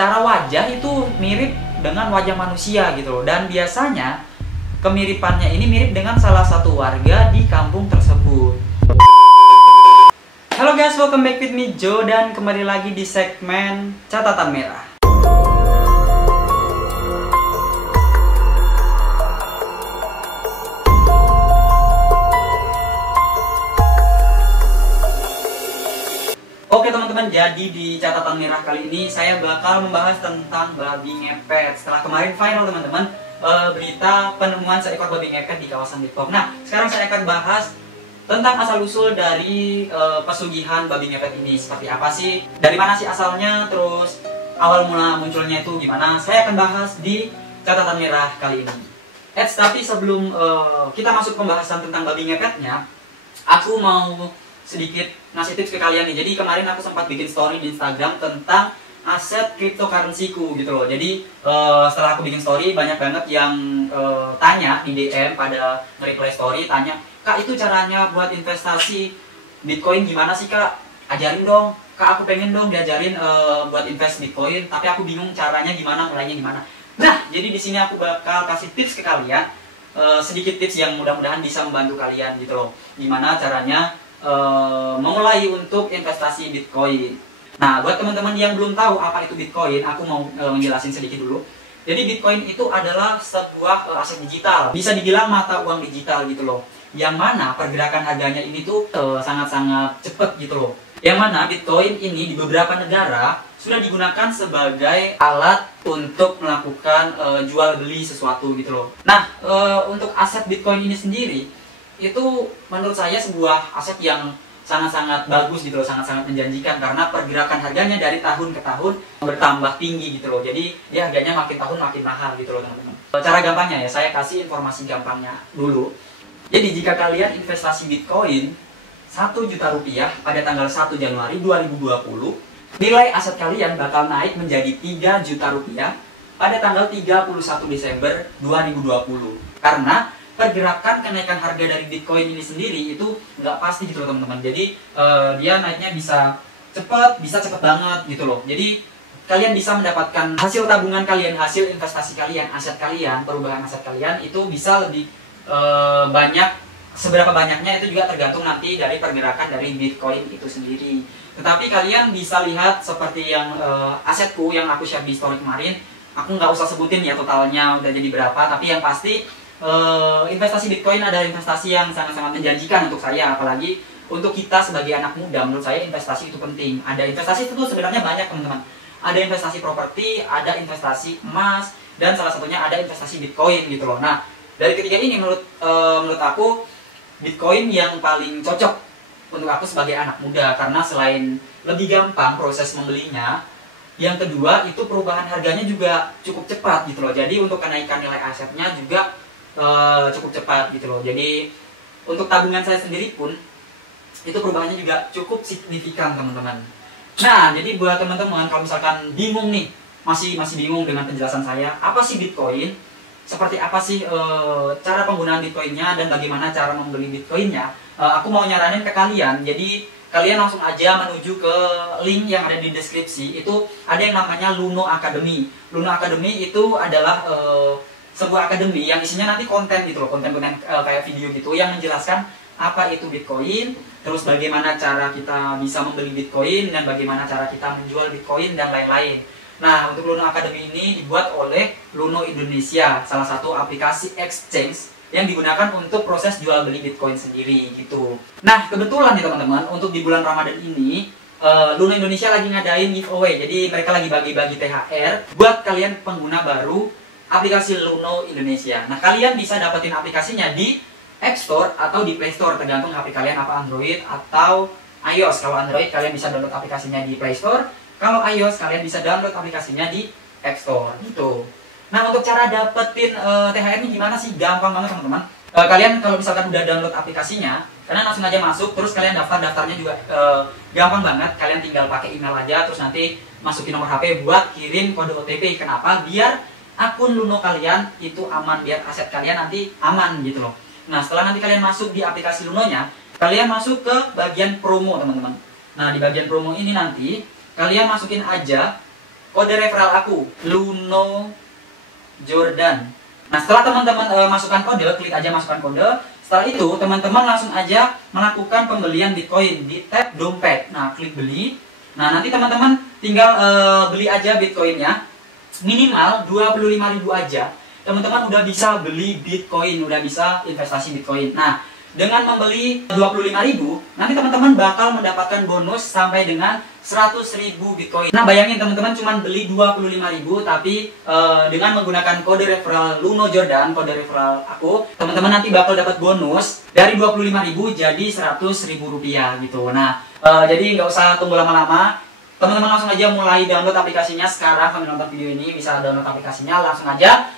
secara wajah itu mirip dengan wajah manusia gitu loh. Dan biasanya kemiripannya ini mirip dengan salah satu warga di kampung tersebut. Halo guys, welcome back with me Joe, dan kembali lagi di segmen Catatan Merah. Oke teman-teman, jadi di catatan merah kali ini saya bakal membahas tentang babi ngepet. Setelah kemarin viral teman-teman, berita penemuan seekor babi ngepet di kawasan Depok. Nah, sekarang saya akan bahas tentang asal-usul dari pesugihan babi ngepet ini. Seperti apa sih? Dari mana sih asalnya? Terus awal mula munculnya itu gimana? Saya akan bahas di catatan merah kali ini. Tapi sebelum kita masuk pembahasan tentang babi ngepetnya, aku mau sedikit ngasih tips ke kalian nih. Jadi kemarin aku sempat bikin story di Instagram tentang aset cryptocurrency-ku gitu loh. Jadi setelah aku bikin story, banyak banget yang tanya di DM pada reply story, tanya, "Kak, itu caranya buat investasi Bitcoin gimana sih, Kak? Ajarin dong. Kak, aku pengen dong diajarin buat invest Bitcoin, tapi aku bingung caranya gimana, mulainya gimana." Nah, jadi di sini aku bakal kasih tips ke kalian, sedikit tips yang mudah-mudahan bisa membantu kalian gitu loh. Gimana caranya memulai untuk investasi Bitcoin. Nah, buat teman-teman yang belum tahu apa itu Bitcoin, aku mau menjelasin sedikit dulu. Jadi Bitcoin itu adalah sebuah aset digital, bisa dibilang mata uang digital gitu loh. Yang mana pergerakan harganya ini tuh sangat-sangat cepet gitu loh. Yang mana Bitcoin ini di beberapa negara sudah digunakan sebagai alat untuk melakukan jual beli sesuatu gitu loh. Nah, untuk aset Bitcoin ini sendiri itu menurut saya sebuah aset yang sangat-sangat bagus gitu loh, sangat-sangat menjanjikan, karena pergerakan harganya dari tahun ke tahun bertambah tinggi gitu loh. Jadi dia harganya makin tahun makin mahal gitu loh teman-teman. Cara gampangnya ya, saya kasih informasi gampangnya dulu. Jadi jika kalian investasi Bitcoin 1 juta rupiah pada tanggal 1 Januari 2020, nilai aset kalian bakal naik menjadi 3 juta rupiah pada tanggal 31 Desember 2020. Karena pergerakan kenaikan harga dari Bitcoin ini sendiri itu nggak pasti gitu loh teman-teman. Jadi dia naiknya bisa cepat banget gitu loh. Jadi kalian bisa mendapatkan hasil tabungan kalian, hasil investasi kalian, aset kalian, perubahan aset kalian itu bisa lebih banyak. Seberapa banyaknya itu juga tergantung nanti dari pergerakan dari Bitcoin itu sendiri. Tetapi kalian bisa lihat seperti yang asetku yang aku share di story kemarin. Aku nggak usah sebutin ya totalnya udah jadi berapa, tapi yang pasti investasi Bitcoin adalah investasi yang sangat-sangat menjanjikan untuk saya, apalagi untuk kita sebagai anak muda. Menurut saya investasi itu penting. Ada investasi itu sebenarnya banyak teman-teman. Ada investasi properti, ada investasi emas, dan salah satunya ada investasi Bitcoin gitu loh. Nah, dari ketiga ini menurut aku Bitcoin yang paling cocok untuk aku sebagai anak muda, karena selain lebih gampang proses membelinya, yang kedua itu perubahan harganya juga cukup cepat gitu loh. Jadi untuk kenaikan nilai asetnya juga cukup cepat gitu loh. Jadi untuk tabungan saya sendiri pun itu perubahannya juga cukup signifikan teman-teman. Nah, jadi buat teman-teman kalau misalkan bingung nih, masih bingung dengan penjelasan saya, apa sih Bitcoin, seperti apa sih cara penggunaan Bitcoinnya, dan bagaimana cara membeli Bitcoinnya, aku mau nyaranin ke kalian. Jadi kalian langsung aja menuju ke link yang ada di deskripsi. Itu ada yang namanya Luno Academy. Luno Academy itu adalah sebuah akademi yang isinya nanti konten gitu loh, konten-konten kayak video gitu yang menjelaskan apa itu Bitcoin, terus bagaimana cara kita bisa membeli Bitcoin, dan bagaimana cara kita menjual Bitcoin, dan lain-lain. Nah, untuk Luno Academy ini dibuat oleh Luno Indonesia, salah satu aplikasi exchange yang digunakan untuk proses jual beli Bitcoin sendiri gitu. Nah, kebetulan nih teman-teman, untuk di bulan Ramadan ini Luno Indonesia lagi ngadain giveaway. Jadi mereka lagi bagi-bagi THR buat kalian pengguna baru aplikasi Luno Indonesia. Nah, kalian bisa dapetin aplikasinya di App Store atau di Play Store, tergantung HP kalian apa Android atau iOS. Kalau Android kalian bisa download aplikasinya di Play Store, kalau iOS kalian bisa download aplikasinya di App Store gitu. Nah, untuk cara dapetin THR ini gimana sih? Gampang banget teman-teman. Kalian kalau misalkan udah download aplikasinya, kalian langsung aja masuk, terus kalian daftarnya juga gampang banget. Kalian tinggal pakai email aja, terus nanti masukin nomor HP buat kirim kode OTP. Kenapa? Biar akun Luno kalian itu aman, biar aset kalian nanti aman gitu loh. Nah, setelah nanti kalian masuk di aplikasi Lunonya, kalian masuk ke bagian promo teman-teman. Nah, di bagian promo ini nanti kalian masukin aja kode referral aku, Luno Jordan. Nah, setelah teman-teman masukkan kode, klik aja masukkan kode. Setelah itu, teman-teman langsung aja melakukan pembelian Bitcoin di tab dompet. Nah, klik beli. Nah, nanti teman-teman tinggal beli aja Bitcoinnya. Minimal 25.000 aja. Teman-teman udah bisa beli Bitcoin, udah bisa investasi Bitcoin. Nah, dengan membeli 25.000, nanti teman-teman bakal mendapatkan bonus sampai dengan 100.000 Bitcoin. Nah, bayangin teman-teman cuma beli 25.000, tapi dengan menggunakan kode referral Luno Jordan, kode referral aku, teman-teman nanti bakal dapat bonus dari 25.000 jadi 100.000 rupiah gitu. Nah, jadi nggak usah tunggu lama-lama. Teman-teman langsung aja mulai download aplikasinya sekarang. Sambil nonton video ini bisa download aplikasinya, langsung aja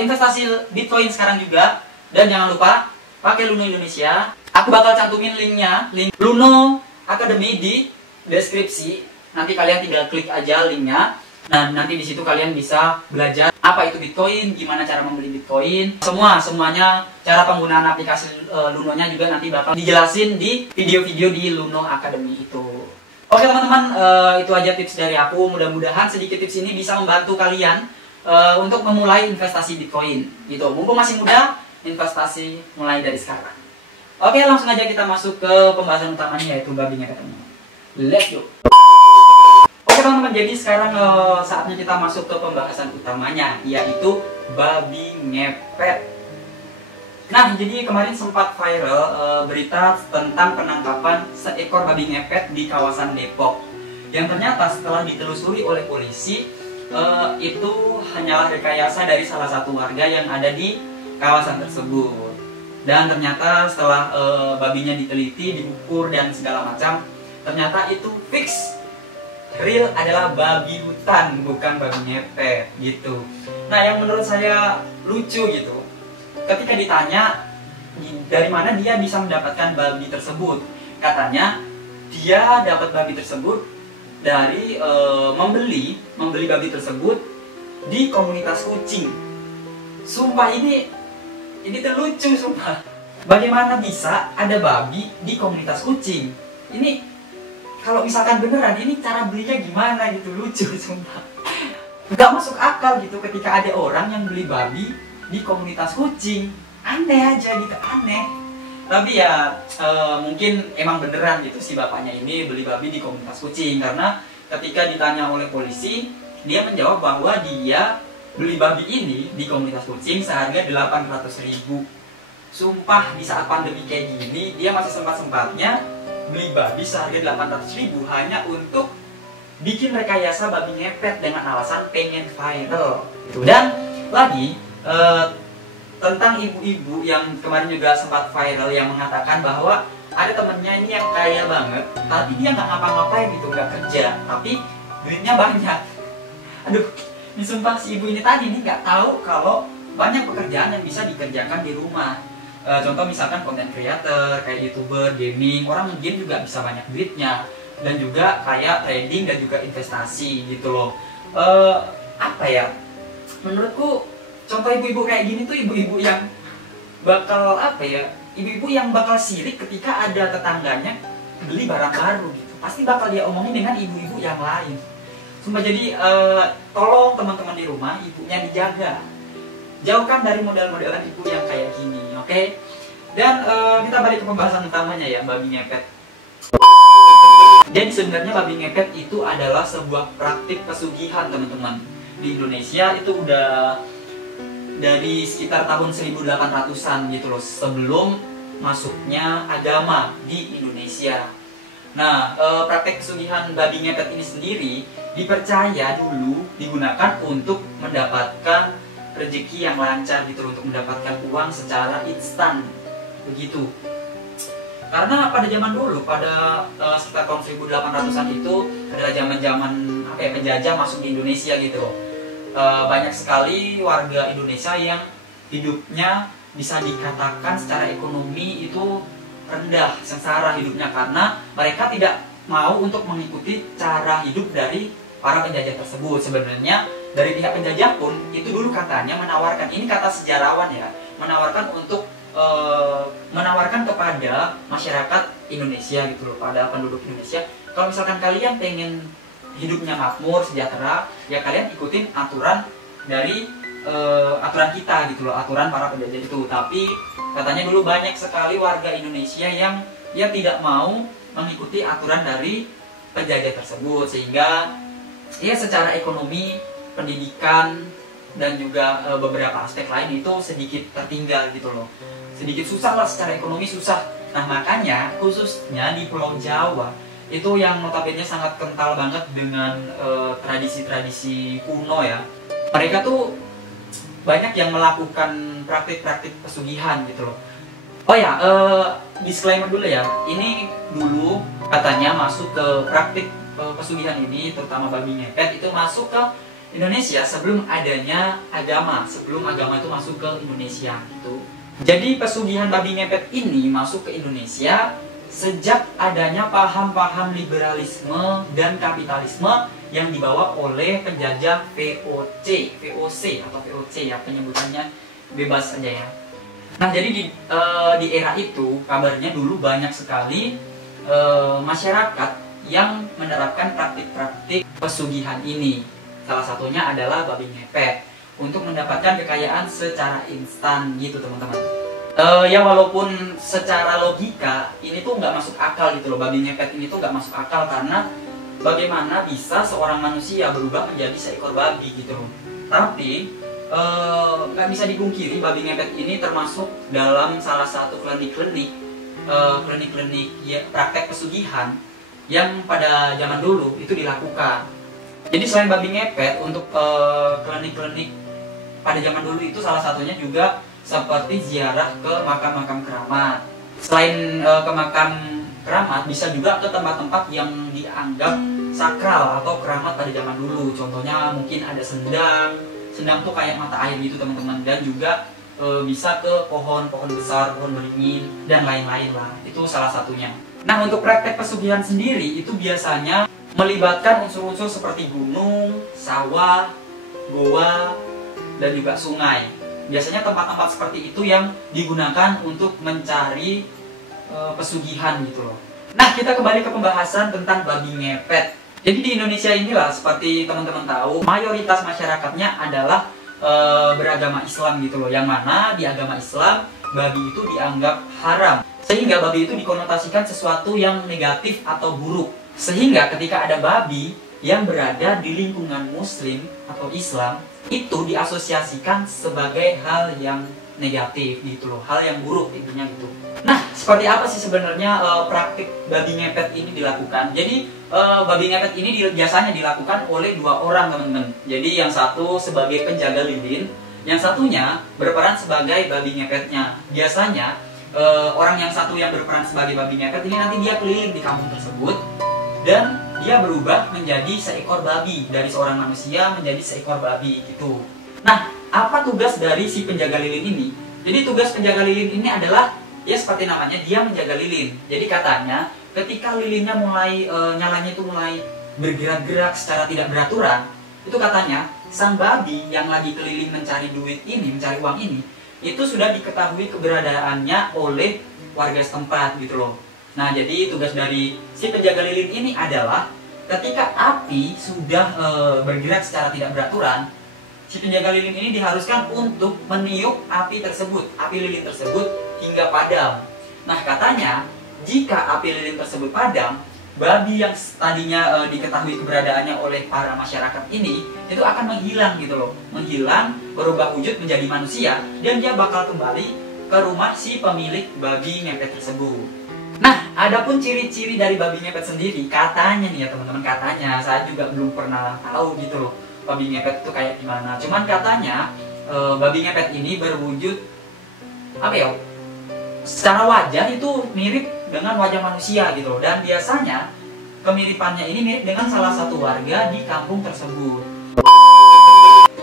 investasi Bitcoin sekarang juga. Dan jangan lupa pakai Luno Indonesia. Aku bakal cantumin linknya, link Luno Academy di deskripsi. Nanti kalian tinggal klik aja linknya. Nah, nanti di situ kalian bisa belajar apa itu Bitcoin, gimana cara membeli Bitcoin, semuanya cara penggunaan aplikasi Lunonya juga nanti bakal dijelasin di video-video di Luno Academy itu. Oke teman-teman, itu aja tips dari aku. Mudah-mudahan sedikit tips ini bisa membantu kalian untuk memulai investasi Bitcoin. Gitu. Mumpung masih muda, investasi mulai dari sekarang. Oke, langsung aja kita masuk ke pembahasan utamanya, yaitu babi ngepet. Let's go. Oke teman-teman, jadi sekarang saatnya kita masuk ke pembahasan utamanya, yaitu babi ngepet. Nah, jadi kemarin sempat viral berita tentang penangkapan seekor babi ngepet di kawasan Depok. Yang ternyata setelah ditelusuri oleh polisi, itu hanyalah rekayasa dari salah satu warga yang ada di kawasan tersebut. Dan ternyata setelah babinya diteliti, diukur dan segala macam, ternyata itu fix real adalah babi hutan, bukan babi ngepet gitu. Nah, yang menurut saya lucu gitu, ketika ditanya dari mana dia bisa mendapatkan babi tersebut, katanya dia dapat babi tersebut dari membeli babi tersebut di komunitas kucing. Sumpah ini tuh lucu sumpah. Bagaimana bisa ada babi di komunitas kucing? Ini kalau misalkan beneran, ini cara belinya gimana gitu, lucu sumpah. Nggak masuk akal gitu ketika ada orang yang beli babi di komunitas kucing. Aneh aja gitu, aneh. Tapi ya mungkin emang beneran gitu si bapaknya ini beli babi di komunitas kucing. Karena ketika ditanya oleh polisi, dia menjawab bahwa dia beli babi ini di komunitas kucing seharga 800.000. Sumpah, di saat pandemi kayak gini dia masih sempat-sempatnya beli babi seharga 800.000 hanya untuk bikin rekayasa babi ngepet dengan alasan pengen viral. Dan lagi tentang ibu-ibu yang kemarin juga sempat viral yang mengatakan bahwa ada temennya ini yang kaya banget, tapi dia nggak ngapa-ngapain gitu, nggak kerja, tapi duitnya banyak. Aduh, ini sumpah si ibu ini tadi nih nggak tahu kalau banyak pekerjaan yang bisa dikerjakan di rumah. Contoh misalkan konten creator, kayak YouTuber, gaming, orang game juga bisa banyak duitnya. Dan juga kayak trading dan juga investasi gitu loh. Apa ya, menurutku contoh ibu-ibu kayak gini tuh ibu-ibu yang bakal apa ya, ibu-ibu yang bakal sirik ketika ada tetangganya beli barang baru gitu. Pasti bakal dia omongin dengan ibu-ibu yang lain. Sumpah, jadi tolong teman-teman di rumah, ibunya dijaga. Jauhkan dari model-modelan ibu yang kayak gini, oke? Dan kita balik ke pembahasan utamanya ya, babi ngepet. Jadi sebenarnya babi ngepet itu adalah sebuah praktik pesugihan teman-teman. Di Indonesia itu udah dari sekitar tahun 1800-an gitu loh, sebelum masuknya agama di Indonesia. Nah, praktek pesugihan babi ngepet ini sendiri dipercaya dulu digunakan untuk mendapatkan rezeki yang lancar gitu, untuk mendapatkan uang secara instan begitu. Karena pada zaman dulu, pada sekitar tahun 1800-an itu adalah zaman-zaman apa ya, penjajah masuk di Indonesia gitu. Banyak sekali warga Indonesia yang hidupnya bisa dikatakan secara ekonomi itu rendah, sengsara hidupnya, karena mereka tidak mau untuk mengikuti cara hidup dari para penjajah tersebut. Sebenarnya dari pihak penjajah pun itu dulu katanya menawarkan, ini kata sejarawan ya, menawarkan untuk menawarkan kepada masyarakat Indonesia gitu loh, pada penduduk Indonesia, kalau misalkan kalian pengen hidupnya makmur, sejahtera, ya kalian ikutin aturan dari aturan kita gitu loh, aturan para penjajah itu. Tapi katanya dulu banyak sekali warga Indonesia yang ya tidak mau mengikuti aturan dari penjajah tersebut, sehingga ya secara ekonomi, pendidikan, dan juga beberapa aspek lain itu sedikit tertinggal gitu loh. Sedikit susah lah, secara ekonomi susah. Nah makanya khususnya di Pulau Jawa itu yang notabene sangat kental banget dengan tradisi-tradisi kuno ya. Mereka tuh banyak yang melakukan praktik-praktik pesugihan gitu loh. Oh ya, disclaimer dulu ya. Ini dulu katanya masuk ke praktik pesugihan ini, terutama babi ngepet itu masuk ke Indonesia sebelum adanya agama, sebelum agama itu masuk ke Indonesia gitu. Jadi pesugihan babi ngepet ini masuk ke Indonesia sejak adanya paham-paham liberalisme dan kapitalisme yang dibawa oleh penjajah VOC atau VOC ya, penyebutannya bebas saja ya. Nah jadi di era itu kabarnya dulu banyak sekali masyarakat yang menerapkan praktik-praktik pesugihan ini. Salah satunya adalah babi ngepet untuk mendapatkan kekayaan secara instan gitu teman-teman. Ya walaupun secara logika ini tuh nggak masuk akal gitu loh, babi ngepet ini tuh nggak masuk akal karena bagaimana bisa seorang manusia berubah menjadi seekor babi gitu loh. Tapi nggak bisa dipungkiri babi ngepet ini termasuk dalam salah satu klinik-klinik ya, praktek pesugihan yang pada zaman dulu itu dilakukan. Jadi selain babi ngepet, untuk klinik-klinik pada zaman dulu itu salah satunya juga seperti ziarah ke makam-makam keramat. Selain ke makam keramat, bisa juga ke tempat-tempat yang dianggap sakral atau keramat pada zaman dulu. Contohnya mungkin ada sendang tuh kayak mata air gitu teman-teman, dan juga bisa ke pohon-pohon besar, pohon beringin dan lain-lain lah. Itu salah satunya. Nah untuk praktek pesugihan sendiri itu biasanya melibatkan unsur-unsur seperti gunung, sawah, goa, dan juga sungai. Biasanya tempat-tempat seperti itu yang digunakan untuk mencari pesugihan gitu loh. Nah kita kembali ke pembahasan tentang babi ngepet. Jadi di Indonesia inilah seperti teman-teman tahu, mayoritas masyarakatnya adalah beragama Islam gitu loh. Yang mana di agama Islam babi itu dianggap haram, sehingga babi itu dikonotasikan sesuatu yang negatif atau buruk. Sehingga ketika ada babi yang berada di lingkungan Muslim atau Islam, itu diasosiasikan sebagai hal yang negatif gitu loh, hal yang buruk intinya gitu. Nah, seperti apa sih sebenarnya praktik babi ngepet ini dilakukan? Jadi babi ngepet ini biasanya dilakukan oleh dua orang teman-teman. Jadi yang satu sebagai penjaga lilin, yang satunya berperan sebagai babi ngepetnya. Biasanya orang yang satu yang berperan sebagai babi ngepet ini nanti dia keliling di kampung tersebut dan dia berubah menjadi seekor babi, dari seorang manusia menjadi seekor babi gitu. Nah, apa tugas dari si penjaga lilin ini? Jadi tugas penjaga lilin ini adalah ya seperti namanya, dia menjaga lilin. Jadi katanya ketika lilinnya mulai nyalanya itu mulai bergerak-gerak secara tidak beraturan, itu katanya sang babi yang lagi keliling mencari duit ini, mencari uang ini, itu sudah diketahui keberadaannya oleh warga setempat gitu loh. Nah jadi tugas dari si penjaga lilin ini adalah ketika api sudah bergerak secara tidak beraturan, si penjaga lilin ini diharuskan untuk meniup api tersebut, api lilin tersebut hingga padam. Nah katanya jika api lilin tersebut padam, babi yang tadinya diketahui keberadaannya oleh para masyarakat ini itu akan menghilang gitu loh, menghilang, berubah wujud menjadi manusia, dan dia bakal kembali ke rumah si pemilik babi ngepet tersebut. Nah, adapun ciri-ciri dari babi ngepet sendiri, katanya nih ya teman-teman, katanya saya juga belum pernah tahu gitu loh babi ngepet itu kayak gimana. Cuman katanya babi ngepet ini berwujud apa ya? Secara wajah itu mirip dengan wajah manusia gitu loh, dan biasanya kemiripannya ini mirip dengan salah satu warga di kampung tersebut.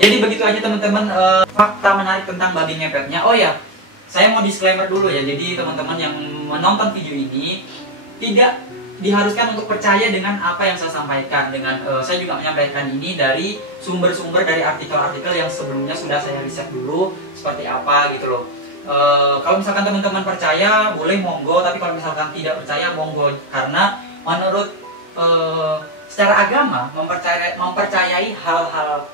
Jadi begitu aja teman-teman fakta menarik tentang babi ngepetnya. Oh ya, saya mau disclaimer dulu ya. Jadi teman-teman yang menonton video ini tidak diharuskan untuk percaya dengan apa yang saya sampaikan. Saya juga menyampaikan ini dari sumber-sumber dari artikel-artikel yang sebelumnya sudah saya riset dulu seperti apa gitu loh. Kalau misalkan teman-teman percaya boleh monggo, tapi kalau misalkan tidak percaya monggo, karena menurut secara agama mempercayai hal-hal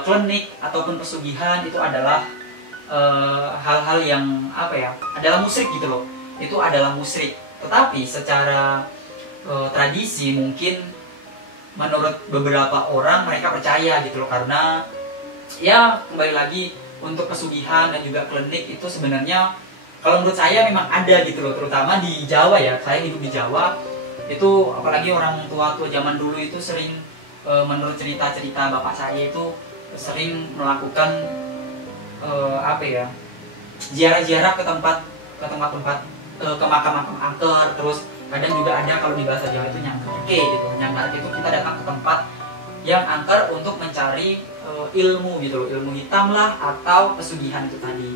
klinik ataupun pesugihan itu adalah hal-hal yang apa ya, adalah musyrik gitu loh. Itu adalah musyrik. Tetapi secara tradisi mungkin menurut beberapa orang mereka percaya gitu loh, karena ya kembali lagi untuk pesugihan dan juga klinik itu sebenarnya kalau menurut saya memang ada gitu loh, terutama di Jawa ya. Saya hidup di Jawa, itu apalagi orang tua zaman dulu itu sering menurut cerita-cerita bapak saya itu sering melakukan apa ya, ziarah-ziarah ke tempat-tempat ke makam-makam angker. Terus kadang juga ada kalau di bahasa Jawa itu nyangkarke gitu. Nyangkarke itu kita datang ke tempat yang angker untuk mencari ilmu gitu loh, ilmu hitam lah atau pesugihan itu tadi.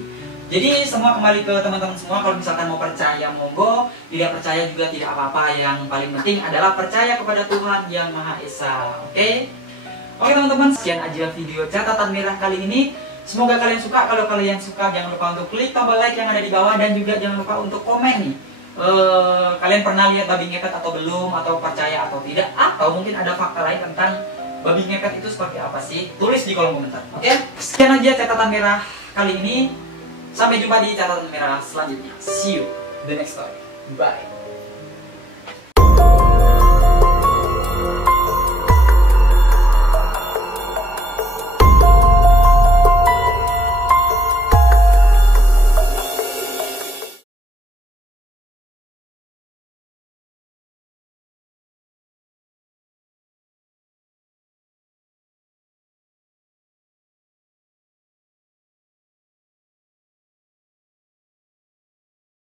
Jadi semua kembali ke teman-teman semua, kalau misalkan mau percaya monggo, tidak percaya juga tidak apa-apa. Yang paling penting adalah percaya kepada Tuhan Yang Maha Esa. Oke? Oke teman-teman, sekian aja video catatan merah kali ini. Semoga kalian suka. Kalau kalian suka, jangan lupa untuk klik tombol like yang ada di bawah, dan juga jangan lupa untuk komen nih. Kalian pernah lihat babi ngepet atau belum, atau percaya atau tidak, atau mungkin ada fakta lain tentang babi ngepet itu seperti apa sih? Tulis di kolom komentar. Oke? Sekian aja catatan merah kali ini. Sampai jumpa di catatan merah selanjutnya. See you the next time. Bye.